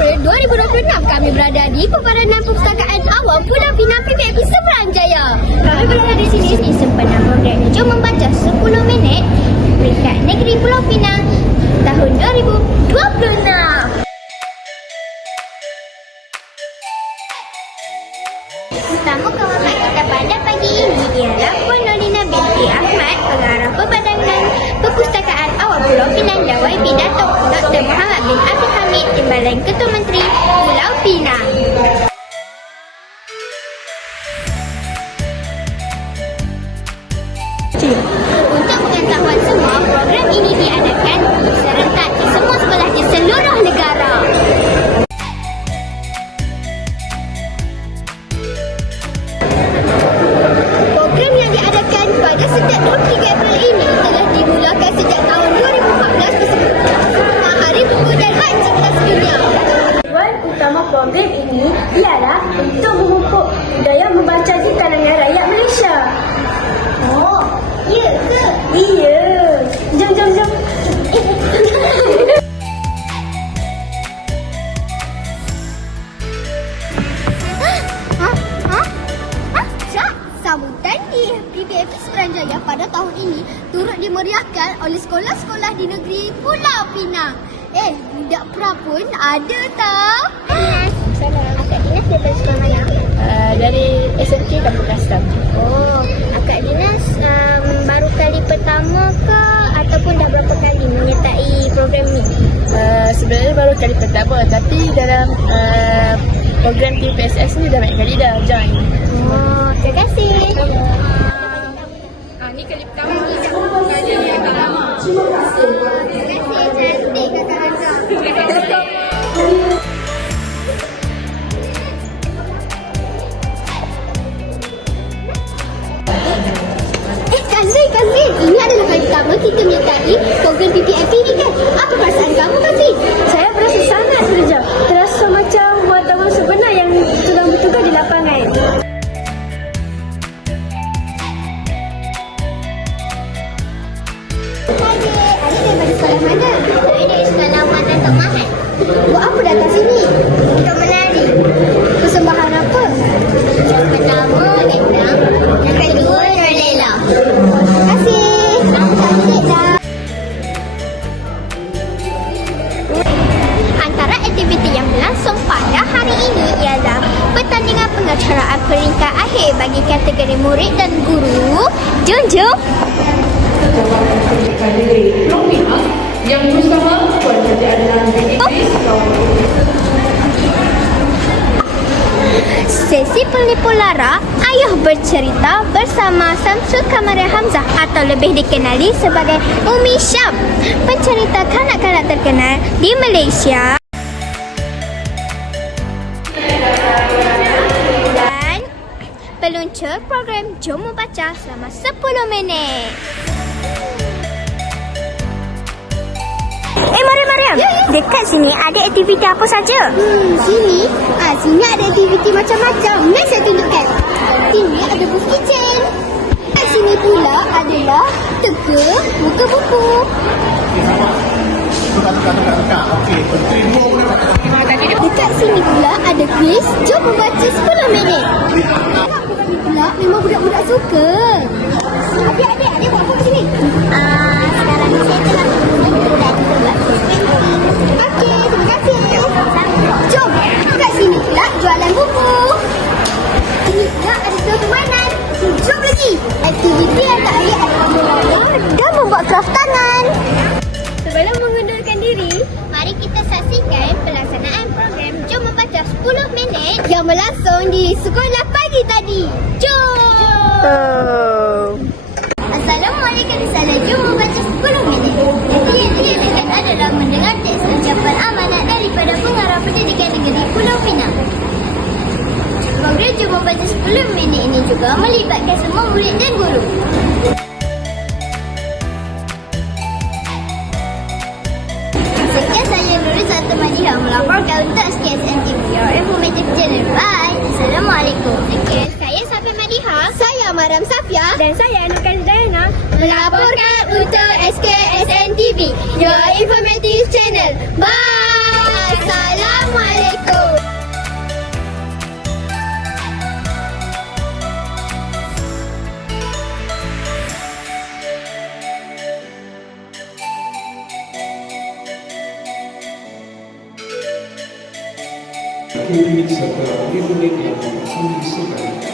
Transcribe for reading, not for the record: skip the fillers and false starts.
April 2026 kami berada di Pepadanan Perpustakaan Awam Pulau Pinang PPAP Seberang Jaya. Kami berada di sini sempena program Jom Membaca 10 Minit Peringkat Negeri Pulau Pinang tahun 2026. Tetamu kehormat kita pada pagi ini ialah Puan Nolina binti Ahmad, Pengarah Pepadanan Perpustakaan Awam Pulau Pinang dan YB Datuk Dr. Muhammad bin Abdul Hamid, Timbalan Ketua Menteri Pulau Pinang. Untuk pengetahuan semua, program ini diadakan serentak di semua sekolah di seluruh negara. Program yang diadakan pada setiap 23 April ini telah dimulakan sejak tahun 2014 bersama Hari Buku dan Hak Cipta Sedunia. Tujuan utama program ini ialah untuk memupuk budaya membaca di kalangan rakyat Malaysia. Oh, ya ke? Iya. Jom. Sambutan di PPAP Seberang Jaya pada tahun ini turut dimeriahkan oleh sekolah-sekolah di negeri Pulau Pinang. Budak pra pun ada tau? Salam. Akak Dinas daripada sekolah mana? Dari SMK Kampung Custom. Oh, Akak Dinas baru kali pertama ke ataupun dah berapa kali menyertai program ni? Sebenarnya baru kali pertama, tapi dalam program PPSS ni dah banyak kali dah join. Oh, terima kasih. Ni kali pertama, kali yang tak lama. Terima kasih, cantik kakak-kakak. Kazrin, ini adalah kali pertama kita menyertai program PPAP ni kan? Apa perasaan kamu, Kazrin? Saya berasa sangat terjauh. Terasa macam wartawan sebenar yang sedang bertugas di lapangan. Adik daripada sekolah mana? Saya dari sekolah Wan Datuk Mahat. Buat apa datang sini? Untuk menari. Persembahan apa? Yang pertama, Endang. Yang kedua, Nolela. Terima kasih. Cantik dah. Antara aktiviti yang berlangsung pada hari ini ialah pertandingan pengacaraan peringkat akhir bagi kategori murid dan guru. Jom. Pulau Pinang yang bersama Puan Siti Adnan bin Idris Sesi penipu lara, ayah bercerita bersama Samsul Kamaria Hamzah atau lebih dikenali sebagai Umi Syam, pencerita kanak-kanak terkenal di Malaysia. Dan peluncur program Jom Membaca selama 10 minit. Mariam. Dekat sini ada aktiviti apa saja? Sini ada aktiviti macam-macam. Mari saya tunjukkan. Sini ada booth kitchen. Kat sini pula adalah teka muka buku. Dekat sini pula ada kuis Jom Membaca 10 minit. Ini pula memang budak-budak suka. Adik buat apa sini? Sekarang saya tengah menunggu dan membaca. Okey, terima kasih. Jom, kat sini pula jualan buku. Sini pula ada store permainan. Jom lagi. Aktiviti yang terakhir adalah berlari dan membuat kraft tangan. Sebelum mengundurkan diri, mari kita saksikan pelaksanaan program Jom Membaca 10 minit yang berlangsung di sekolah pagi tadi. Jom! Assalamualaikum, salam Jom Membaca 10 minit. Yang diadakan adalah mendengar teks ucapan amanat daripada Pengarah Pendidikan Negeri Pulau Pinang. Program Jom Membaca 10 minit ini juga melibatkan semua murid dan guru. Sekian saya Nurizata Madiha melaporkan untuk SKSN TV, your informative channel. Bye. Assalamualaikum. Sekian saya Safia Madiha. Saya Mariam Safia. Dan saya Anukan Zaina Melaporkan untuk SKSN TV, your informative channel. Bye. Assalamualaikum. Klinik serta klinik yang kami disediakan